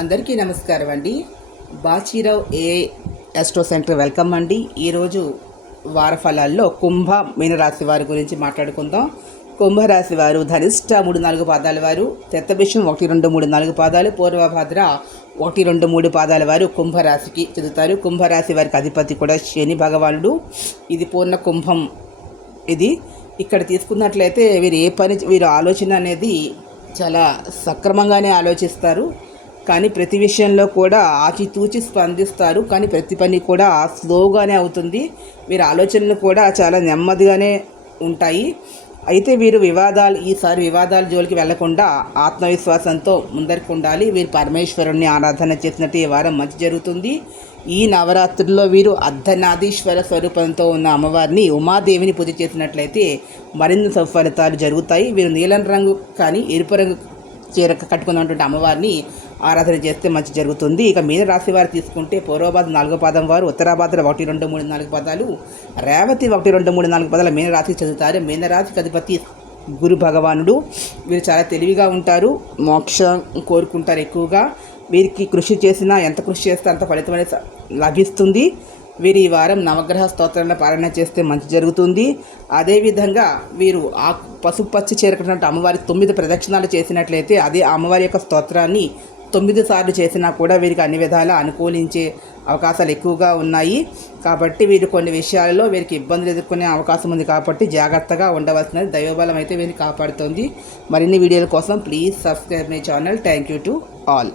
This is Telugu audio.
అందరికీ నమస్కారం అండి. బాచీరావు ఏ ఎస్ట్రో సెంటర్ వెల్కమ్ అండి. ఈరోజు వార ఫలాల్లో కుంభ మీనరాశి వారి గురించి మాట్లాడుకుందాం. కుంభరాశి వారు ధనిష్ట మూడు నాలుగు పాదాల వారు తెత్తభిషం ఒకటి రెండు మూడు నాలుగు పాదాలు పూర్వభాద్ర ఒకటి రెండు మూడు పాదాల వారు కుంభరాశికి చెందుతారు. కుంభరాశి వారికి అధిపతి కూడా శని భగవానుడు. ఇది పూర్ణ కుంభం ఇది. ఇక్కడ తీసుకున్నట్లయితే వీరు ఏ పని వీరు ఆలోచన అనేది చాలా సక్రమంగానే ఆలోచిస్తారు. కానీ ప్రతి విషయంలో కూడా ఆచితూచి స్పందిస్తారు. కానీ ప్రతి పని కూడా స్లోగానే అవుతుంది. వీరి ఆలోచనలు కూడా చాలా నెమ్మదిగానే ఉంటాయి. అయితే వీరు వివాదాలు ఈసారి వివాదాల జోలికి వెళ్ళకుండా ఆత్మవిశ్వాసంతో ముందరికి ఉండాలి వీరు పరమేశ్వరుణ్ణి ఆరాధన చేసినట్టు ఈ వారం మంచి జరుగుతుంది. ఈ నవరాత్రుల్లో వీరు అర్ధనాదీశ్వర స్వరూపంతో ఉన్న అమ్మవారిని ఉమాదేవిని పూజ చేసినట్లయితే మరిన్ని సఫలితాలు జరుగుతాయి. వీరు నీలం రంగు కానీ ఎరుపు రంగు చీర కట్టుకున్నటువంటి అమ్మవారిని ఆరాధన చేస్తే మంచి జరుగుతుంది. ఇక మీనరాశి వారు తీసుకుంటే పూర్వభాద్ర నాలుగో పాదం వారు ఉత్తరాభాద్ర ఒకటి రెండు మూడు నాలుగు పదాలు రేవతి ఒకటి రెండు మూడు నాలుగు పదాలు మీనరాశికి చదువుతారు. మీనరాశికి అధిపతి గురు భగవానుడు. వీరు చాలా తెలివిగా ఉంటారు మోక్షం కోరుకుంటారు ఎక్కువగా. వీరికి కృషి చేసినా ఎంత కృషి చేస్తే అంత ఫలితం అనేది లభిస్తుంది. వీరు ఈ వారం నవగ్రహ స్తోత్రాలను పాలన చేస్తే మంచి జరుగుతుంది. అదేవిధంగా వీరు ఆ పసుపు పచ్చి చేరుకున్నట్టు అమ్మవారి తొమ్మిది ప్రదక్షిణాలు చేసినట్లయితే అదే అమ్మవారి యొక్క స్తోత్రాన్ని తొమ్మిది సార్లు చేసినా కూడా వీరికి అన్ని విధాలా అనుకూలించే అవకాశాలు ఎక్కువగా ఉన్నాయి. కాబట్టి వీరు కొన్ని విషయాలలో వీరికి ఇబ్బందులు ఎదుర్కొనే అవకాశం ఉంది కాబట్టి జాగ్రత్తగా ఉండవలసినది దైవబలం అయితే వీరిని కాపాడుతుంది. మరిన్ని వీడియోల కోసం please subscribe my channel. Thank you to all.